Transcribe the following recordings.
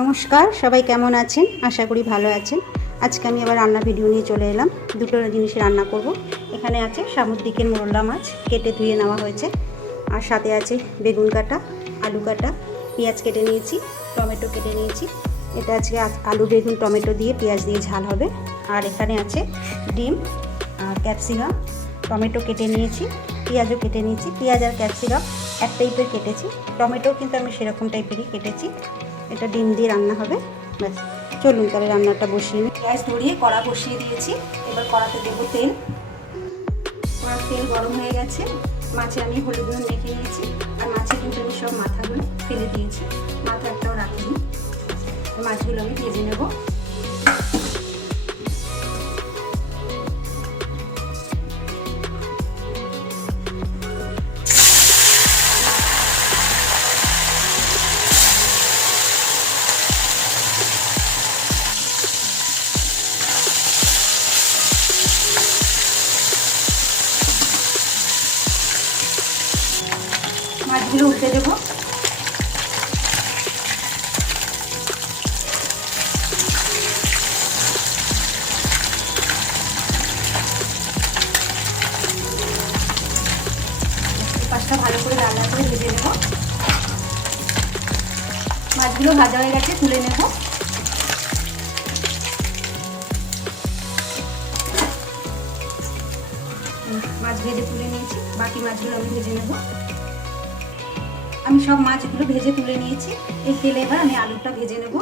নমস্কার, সবাই কেমন আছেন? আশা করি ভালো আছেন। আজকে আমি আবার রান্না ভিডিও নিয়ে চলে এলাম। দুটো জিনিস রান্না করব। এখানে আছে সামুদ্রিকের মোরলা মাছ, কেটে ধুয়ে নেওয়া হয়েছে। আর সাথে আছে বেগুন কাটা, আলু কাটা, পেঁয়াজ কেটে নিয়েছি, টমেটো কেটে নিয়েছি। এটা আজকে আলু, বেগুন, টমেটো দিয়ে পেঁয়াজ দিয়ে ঝাল হবে। আর এখানে আছে ডিম, আর ক্যাপসিকাম টমেটো কেটে নিয়েছি, পেঁয়াজও কেটে নিয়েছি। পেঁয়াজ আর ক্যাপসিকাম এক টাইপের কেটেছি। টমেটো কিন্তু আমি সেরকম টাইপেরই কেটেছি। এটা ডিম দিয়ে রান্না হবে। ব্যাস, চলুন তাহলে রান্নাটা বসিয়ে নিই গ্যাস ধরিয়ে কড়া বসিয়ে দিয়েছি। এবার কড়াতে দেবো তেল। কড়ার তেল গরম হয়ে গেছে। মাছে আমি হলুদ নুন মেখে নিয়েছি। আর মাছে কিন্তু আমি সব মাথাগুলো ফেলে দিয়েছি। মাথা একটাও রাখিনি। মাছগুলো আমি ভেজে নেব। মাছগুলো উল্টে দেবো। পাঁচটা ভালো করে রান্না করে ভেজে নেব। মাছগুলো ভাজা হয়ে গেছে, তুলে নেব। মাছ ভেজে তুলে নিয়েছি, বাকি মাছগুলো আমি ভেজে নেব। আমি সব মাছগুলো ভেজে তুলে নিয়েছি। এই তেলে এবার আমি আলুটা ভেজে নেব।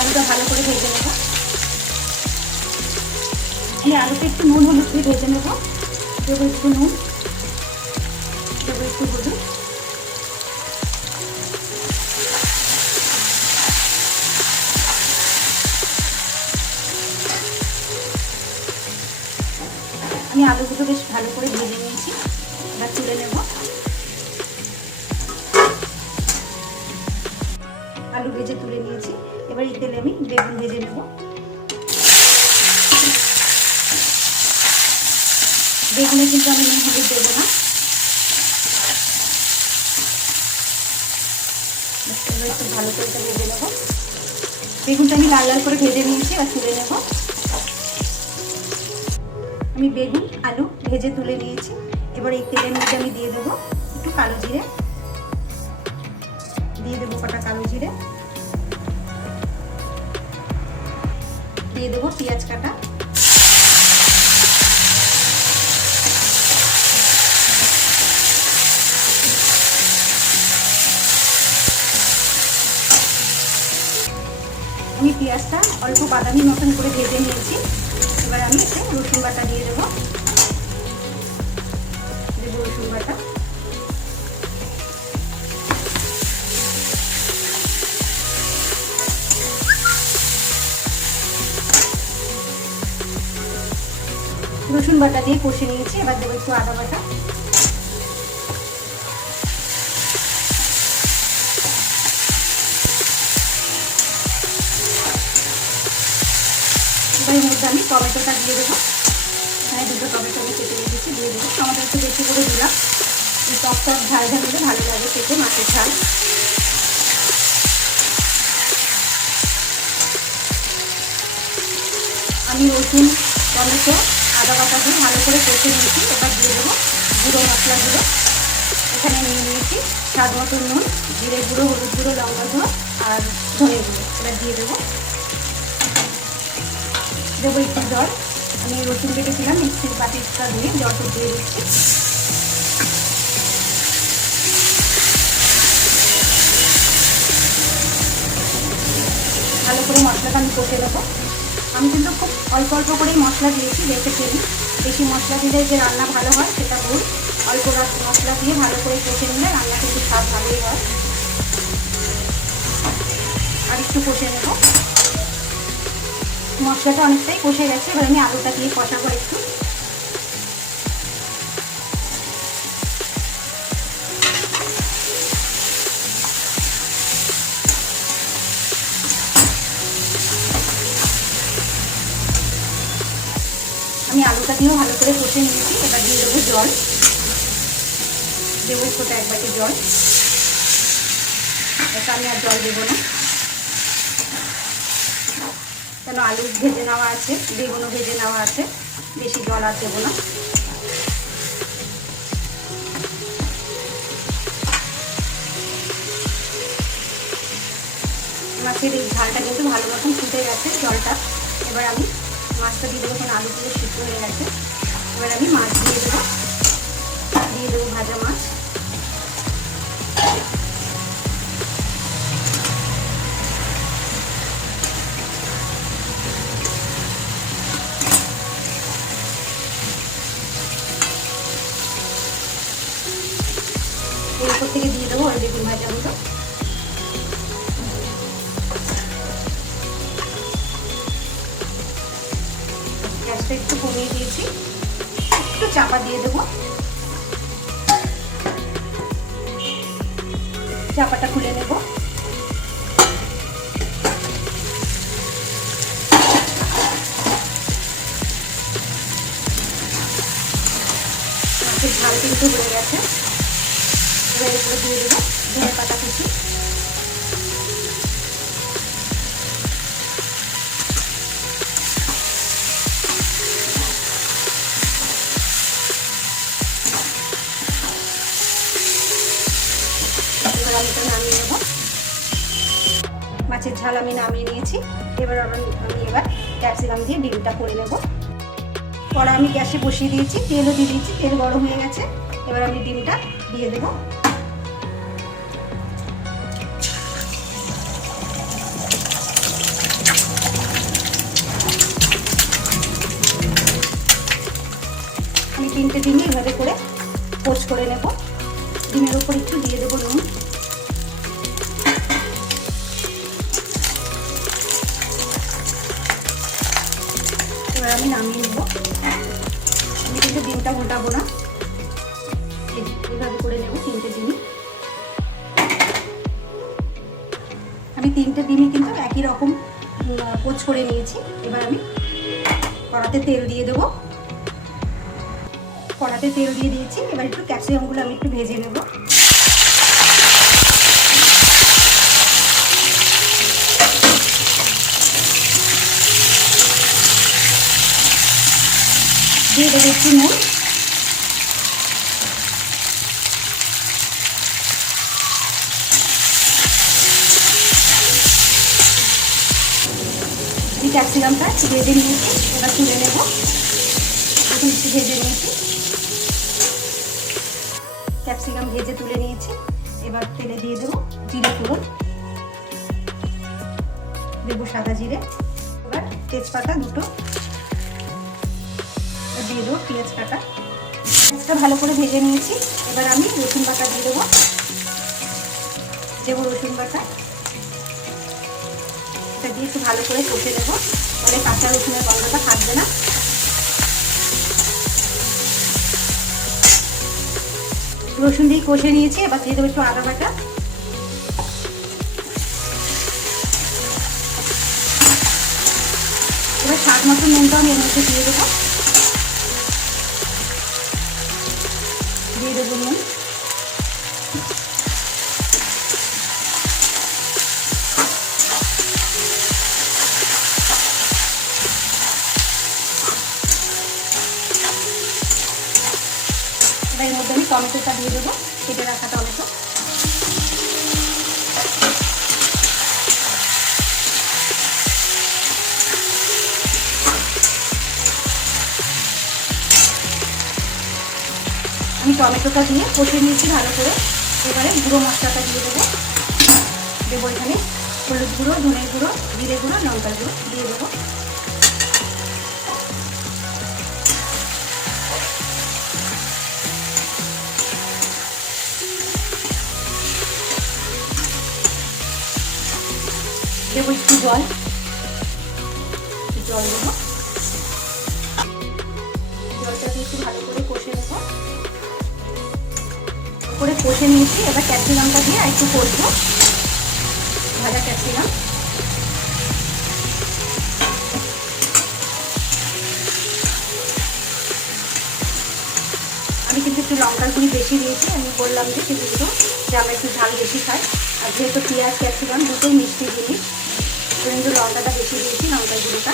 আলুটা ভালো করে ভেজে নেব। আমি আলুটা একটু নুন, হলুদ দিয়ে ভেজে নেব। একটু নুন। আমি আলুগুলো বেশ ভালো করে ভেজে নিয়েছি। এবার তুলে নেব। আলু ভেজে তুলে নিয়েছি। এবার এই তেলে আমি বেগুন ভেজে নেব। বেগুনে কিন্তু আমি নুন হলুদ দেবো না। একটু ভালো করে ভেজে নেব বেগুনটা আমি লাল লাল করে ভেজে নিয়েছি, এবার তুলে নেব। আমি বেগুন, আলু ভেজে তুলে নিয়েছি। এবার এই তেলের মধ্যে আমি দিয়ে দেবো একটু কালো জিরে। দিয়ে দেবো কটা কালো জিরে। দিয়ে দেবো পেঁয়াজ কাটা। পেঁয়াজটা অল্প বাদামি মতন করে ভেজে নিয়েছি। এবার আমি এতে রসুন বাটা দিয়ে দেবো। দেবো রসুন বাটা। রসুন বাটা দিয়ে কষে নিয়েছি। এবার দেবো একটু আদা বাটা। এর মধ্যে আমি টমেটোটা দিয়ে দেবো। এখানে দুটো টমেটো আমি কেটে রেখেছি, দিয়ে দেবো। টমেটো একটু বেশি করে দিলাম। টক টক ঝাল ঝাল হলে ভালো লাগে খেতে, মাছের ঝাল। আমি রসুন, টমেটো, আদা বাটা দিয়ে ভালো করে কষে নিয়েছি। এবার দিয়ে দেবো গুঁড়ো মশলাগুলো। এখানে নিয়ে নিয়েছি স্বাদ মতো নুন, জিরে গুঁড়ো, হলুদ গুঁড়ো, লঙ্কা গুঁড়ো আর ধনে গুঁড়ো। এবার দিয়ে দেবো দেবো একটু জল। আমি রসুন কেটেছিলাম, মিক্সির বাটিটা দিয়ে জলটা দিয়ে দিচ্ছি। ভালো করে মশলাটা আমি কষে দেবো আমি কিন্তু খুব অল্প অল্প করেই মশলা দিয়েছি দেখে ফেলি বেশি মশলা দিলে যে রান্না ভালো হয়, সেটা ভুল। অল্প মশলা দিয়ে ভালো করে কষে নিলে রান্না কিন্তু স্বাদ ভালোই হয়। আর একটু কষে নেব। মশলাটা অনেকটাই কষে গেছে, এবার আমি আলুটা দিয়ে কষাবো একটু। আমি আলুটা দিয়েও ভালো করে কষে নিয়েছি, এবার দিয়ে দেবো জল। দেবো ছোটো এক বাটি জল। এটা আমি আর জল দেবো না। কেন আলু ভেজে নেওয়া আছে, বেগুনও ভেজে নেওয়া আছে, বেশি জল আর দেবো না। মাছের এই ঝালটা কিন্তু ভালো মতন ফুটে গেছে জলটা। এবার আমি মাছটা দিয়ে দেবো আলু সিদ্ধ হয়ে গেছে। এবার আমি মাছ দিয়ে দেবো দিয়ে দেবো ভাজা মাছ। এর উপর থেকে দিয়ে দেবো ওই বেগুন ভাজাগুলো গ্যাসটা একটু কমিয়ে দিয়েছি। একটু চাপা দিয়ে দেবো। চাপাটা খুলে নেব। ঝাল কিন্তু হয়ে গেছে। এবার এগুলো দিয়ে দেবো ধনে পাতা কুচি এবার আমি নামিয়ে নেব মাছের ঝাল আমি নামিয়ে নিয়েছি। এবার আমি এবার ক্যাপসিকাম দিয়ে ডিমটা করে নেব। কড়া আমি গ্যাসে বসিয়ে দিয়েছি, তেলও দিয়ে দিয়েছি, তেল গরম হয়ে গেছে। এবার আমি ডিমটা দিয়ে দেবো। ডিমই এভাবে করে পোচ করে নেব। ডিমের উপর একটু দিয়ে দেবো নুন। এবার আমি নামিয়ে নেব। আমি কিন্তু ডিমটা গোটাবো না। এভাবে করে নেব তিনটে ডিমই আমি তিনটে ডিমই কিন্তু একই রকম পোচ করে নিয়েছি। এবার আমি কড়াতে তেল দিয়ে দেবো। কড়াতে তেল দিয়ে দিয়েছি। এবার একটু ক্যাপসিকামগুলো আমি একটু ভেজে নেব। একটু নুন। ক্যাপসিকামটা ভেজে নিয়েছি। এবার তুলে নেব। একটু ভেজে নিয়েছি। ক্যাপসিকাম ভেজে তুলে নিয়েছি। এবার তেলে দিয়ে দেবো জিরে ফোড়ন, দেবো সাদা জিরে। এবার তেজপাতা দুটো দিয়ে দেবো পেঁয়াজ কাটা। পেঁয়াজটা ভালো করে ভেজে নিয়েছি। এবার আমি রসুন বাটা দিয়ে দেবো। দেবো রসুন বাটা। এটা দিয়ে একটু ভালো করে কষে দেবো তাহলে কাঁচা রসুনের গন্ধটা থাকবে না। রসুন দিয়ে কষে নিয়েছি, এবার দিয়ে দেবো একটু আদা বাটা। এবার স্বাদ মতো নুনটা আমি এর মধ্যে দিয়ে দেবো। দিয়ে দেবো নুন। দিয়ে দেবো। কেটে রাখা টমেটো। আমি টমেটোটা দিয়ে কষে নিয়েছি ভালো করে। এবারে গুঁড়ো মশলাটা দিয়ে দেবো। দেবো এখানে হলুদ গুঁড়ো ধনের গুঁড়ো, জিরে গুঁড়ো লঙ্কার গুঁড়ো দিয়ে দেবো। দেবো একটু জল। জল দেবো। জলটাকে একটু ভালো করে কষে নেব। করে কষে নিয়েছি, এবার ক্যাপসিকামটা দিয়ে একটু কষবো ভাজা ক্যাপসিকাম। একটু লঙ্কার গুঁড়ি বেশি দিয়েছি, আমি বললাম যে সেগুলো যে আমরা একটু ঝাল বেশি খাই আর যেহেতু পেঁয়াজ, ক্যাপসিকাম দুটোই মিষ্টি জিনিস কিন্তু লঙ্কাটা বেশি দিয়েছি, লঙ্কার গুঁড়োটা।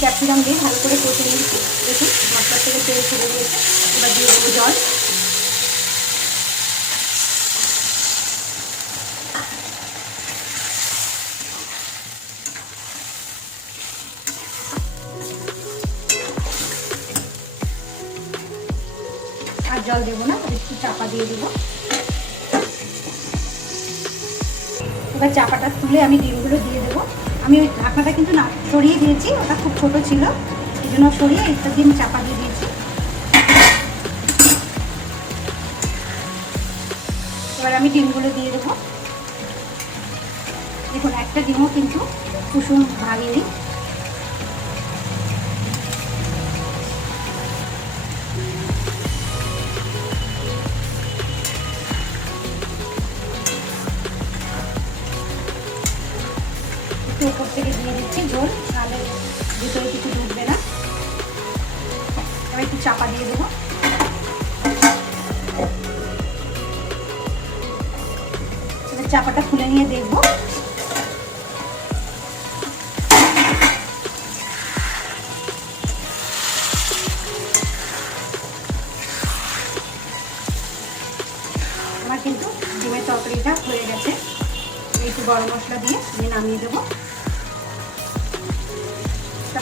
ক্যাপসিকাম দিয়ে ভালো করে কষে নিয়েছি। দেখুন মশলা থেকে তেল ছেড়ে দিয়েছে, এবার দিয়ে দেবো জল। আর জল দেবো না একটু চাপা দিয়ে দেবো। এবার চাপাটা তুলে আমি ডিমগুলো দিয়ে দেবো। আমি ওই ঢাকনাটা কিন্তু না, সরিয়ে দিয়েছি, ওটা খুব ছোট ছিল, এই জন্য সরিয়ে একটা ডিম চাপা দিয়ে দিয়েছি। এবার আমি ডিমগুলো দিয়ে দেবো। দেখুন, একটা ডিমও কিন্তু কুসুম ভাঙেনি দিয়ে দিচ্ছি ঝোল, তাহলে ভিতরে কিছু ঢুকবে না। এবার একটু চাপা দিয়ে দেবো। চাপাটা খুলে নিয়ে দেখব। আমার কিন্তু ডিমের তরকারিটা হয়ে গেছে। একটু গরম মশলা দিয়ে আমি নামিয়ে দেবো।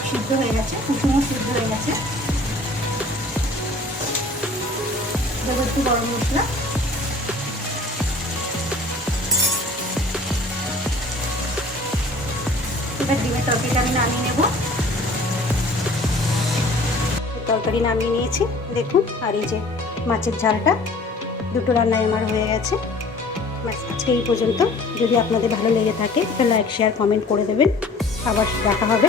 সিদ্ধ হয়ে গেছে, কুসুমও সিদ্ধ হয়ে গেছে। দেবো একটু গরম মশলা। এবার ডিমের তরকারিটা আমি নামিয়ে নেব। তরকারি নামিয়ে নিয়েছি, দেখুন, আর এই যে মাছের ঝালটা, দুটো রান্নায় আমার হয়ে গেছে। আজকে এই পর্যন্ত। যদি আপনাদের ভালো লেগে থাকে তাহলে লাইক শেয়ার কমেন্ট করে দেবেন। আবার দেখা হবে।